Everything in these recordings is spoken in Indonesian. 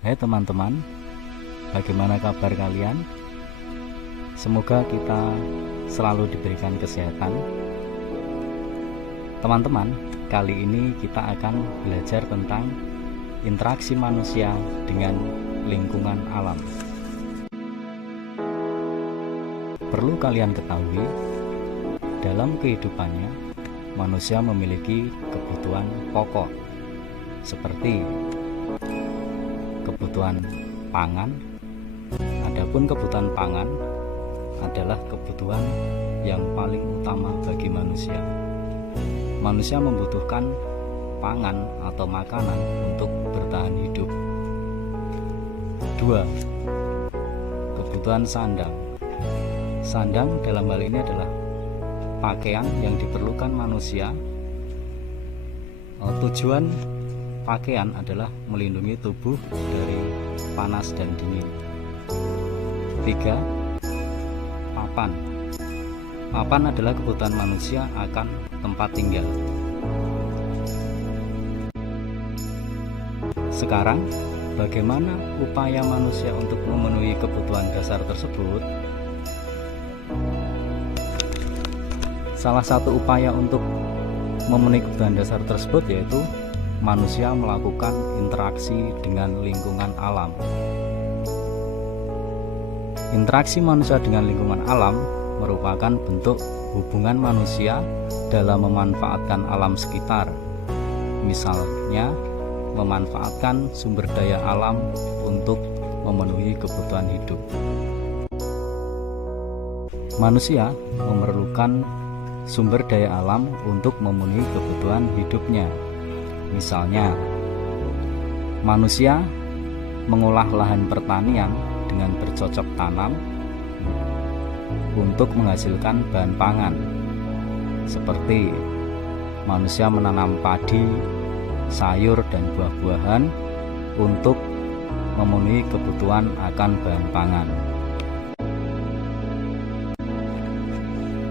Hai teman-teman, bagaimana kabar kalian? Semoga kita selalu diberikan kesehatan. Teman-teman, kali ini kita akan belajar tentang interaksi manusia dengan lingkungan alam. Perlu kalian ketahui, dalam kehidupannya, manusia memiliki kebutuhan pokok seperti kebutuhan pangan. Adapun kebutuhan pangan adalah kebutuhan yang paling utama bagi manusia. Manusia membutuhkan pangan atau makanan untuk bertahan hidup. 2. Kebutuhan sandang. Sandang dalam hal ini adalah pakaian yang diperlukan manusia. Tujuan pakaian adalah melindungi tubuh dari panas dan dingin. 3. Papan. Papan adalah kebutuhan manusia akan tempat tinggal. Sekarang, bagaimana upaya manusia untuk memenuhi kebutuhan dasar tersebut? Salah satu upaya untuk memenuhi kebutuhan dasar tersebut yaitu manusia melakukan interaksi dengan lingkungan alam. Interaksi manusia dengan lingkungan alam merupakan bentuk hubungan manusia dalam memanfaatkan alam sekitar. Misalnya, memanfaatkan sumber daya alam untuk memenuhi kebutuhan hidup. Manusia memerlukan sumber daya alam untuk memenuhi kebutuhan hidupnya. Misalnya, manusia mengolah lahan pertanian dengan bercocok tanam untuk menghasilkan bahan pangan, seperti manusia menanam padi, sayur, dan buah-buahan untuk memenuhi kebutuhan akan bahan pangan.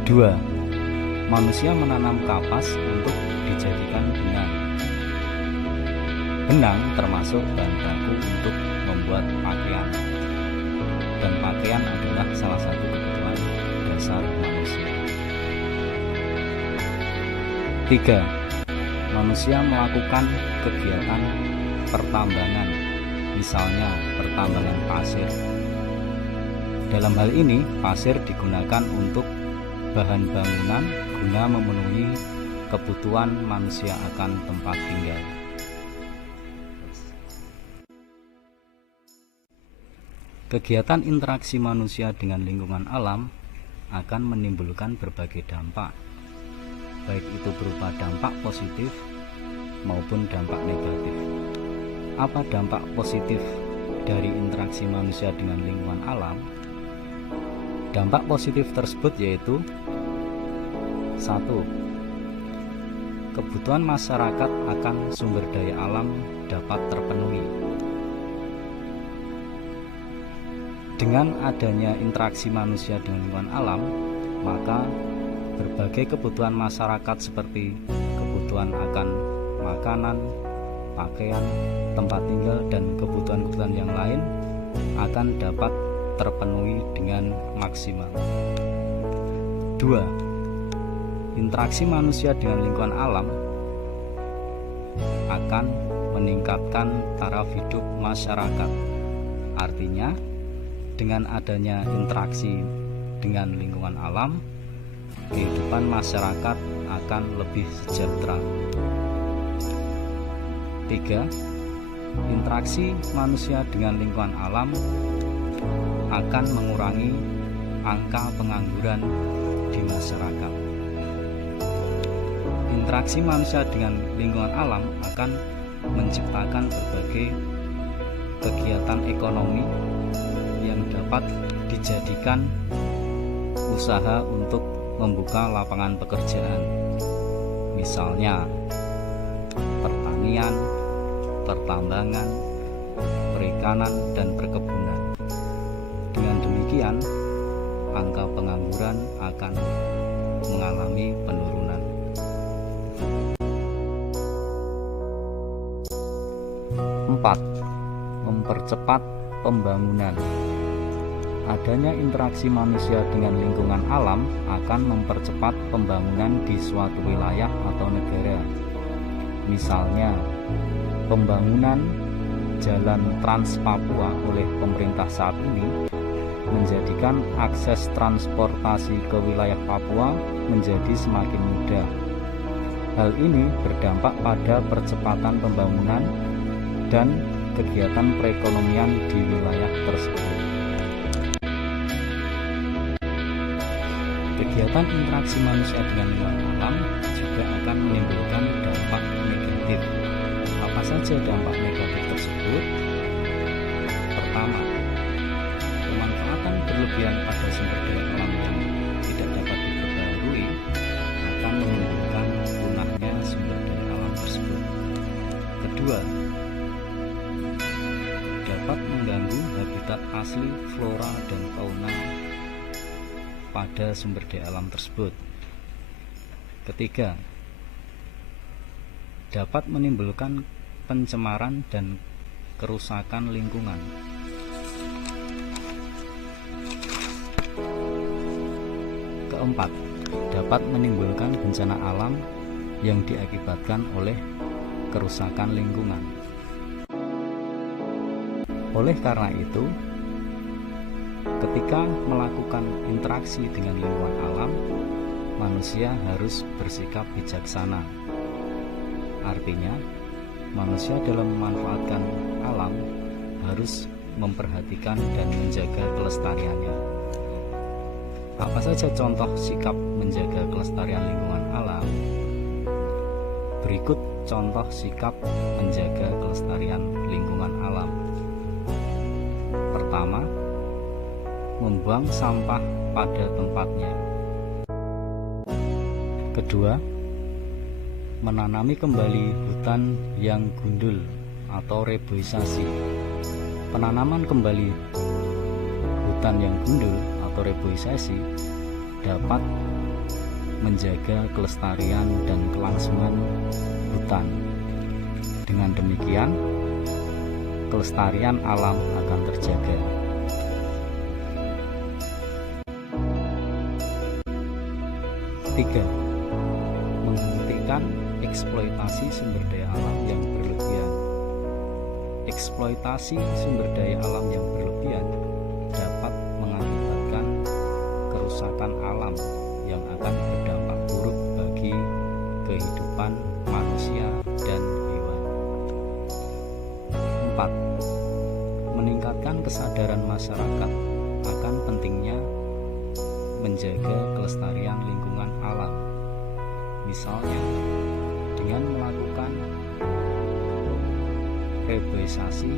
2. Manusia menanam kapas untuk dijadikan benang. Benang termasuk bahan baku untuk membuat pakaian, dan pakaian adalah salah satu kebutuhan dasar manusia. 3. Manusia melakukan kegiatan pertambangan, misalnya pertambangan pasir. Dalam hal ini, pasir digunakan untuk bahan bangunan guna memenuhi kebutuhan manusia akan tempat tinggal. Kegiatan interaksi manusia dengan lingkungan alam akan menimbulkan berbagai dampak, baik itu berupa dampak positif maupun dampak negatif. Apa dampak positif dari interaksi manusia dengan lingkungan alam? Dampak positif tersebut yaitu 1. Kebutuhan masyarakat akan sumber daya alam dapat terpenuhi. Dengan adanya interaksi manusia dengan lingkungan alam, maka berbagai kebutuhan masyarakat seperti kebutuhan akan makanan, pakaian, tempat tinggal, dan kebutuhan-kebutuhan yang lain akan dapat terpenuhi dengan maksimal. 2. Interaksi manusia dengan lingkungan alam akan meningkatkan taraf hidup masyarakat. Artinya, dengan adanya interaksi dengan lingkungan alam, kehidupan masyarakat akan lebih sejahtera. 3. Interaksi manusia dengan lingkungan alam akan mengurangi angka pengangguran di masyarakat. Interaksi manusia dengan lingkungan alam akan menciptakan berbagai kegiatan ekonomi yang dapat dijadikan usaha untuk membuka lapangan pekerjaan, misalnya pertanian, pertambangan, perikanan, dan perkebunan. Dengan demikian, angka pengangguran akan mengalami penurunan. 4. mempercepat pembangunan. Adanya interaksi manusia dengan lingkungan alam akan mempercepat pembangunan di suatu wilayah atau negara. Misalnya, pembangunan Jalan Trans Papua oleh pemerintah saat ini menjadikan akses transportasi ke wilayah Papua menjadi semakin mudah. Hal ini berdampak pada percepatan pembangunan dan kegiatan perekonomian di wilayah tersebut. Kegiatan interaksi manusia dengan lingkungan alam juga akan menimbulkan dampak negatif. Apa saja dampak negatif tersebut? Pertama, pemanfaatan berlebihan pada sumber daya alam yang tidak dapat diperbarui akan menimbulkan punahnya sumber daya alam tersebut. Kedua, dapat mengganggu habitat asli flora dan fauna pada sumber daya alam tersebut. Ketiga, dapat menimbulkan pencemaran dan kerusakan lingkungan. Keempat, dapat menimbulkan bencana alam yang diakibatkan oleh kerusakan lingkungan. Oleh karena itu, ketika melakukan interaksi dengan lingkungan alam, manusia harus bersikap bijaksana. Artinya, manusia dalam memanfaatkan alam harus memperhatikan dan menjaga kelestariannya. Apa saja contoh sikap menjaga kelestarian lingkungan alam? Berikut contoh sikap menjaga kelestarian lingkungan alam. Pertama, membuang sampah pada tempatnya. Kedua, menanami kembali hutan yang gundul atau reboisasi. Penanaman kembali hutan yang gundul atau reboisasi dapat menjaga kelestarian dan kelangsungan hutan. Dengan demikian, kelestarian alam akan terjaga. Tiga, menghentikan eksploitasi sumber daya alam yang berlebihan. Eksploitasi sumber daya alam yang berlebihan dapat mengakibatkan kerusakan alam yang akan berdampak buruk bagi kehidupan manusia dan hewan. 4. Meningkatkan kesadaran masyarakat akan pentingnya menjaga kelestarian lingkungan alam. Misalnya, dengan melakukan reboisasi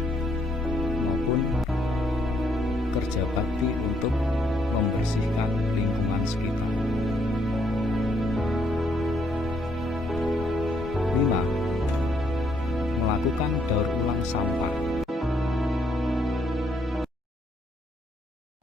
maupun kerja bakti untuk membersihkan lingkungan sekitar. 5. Melakukan daur ulang sampah.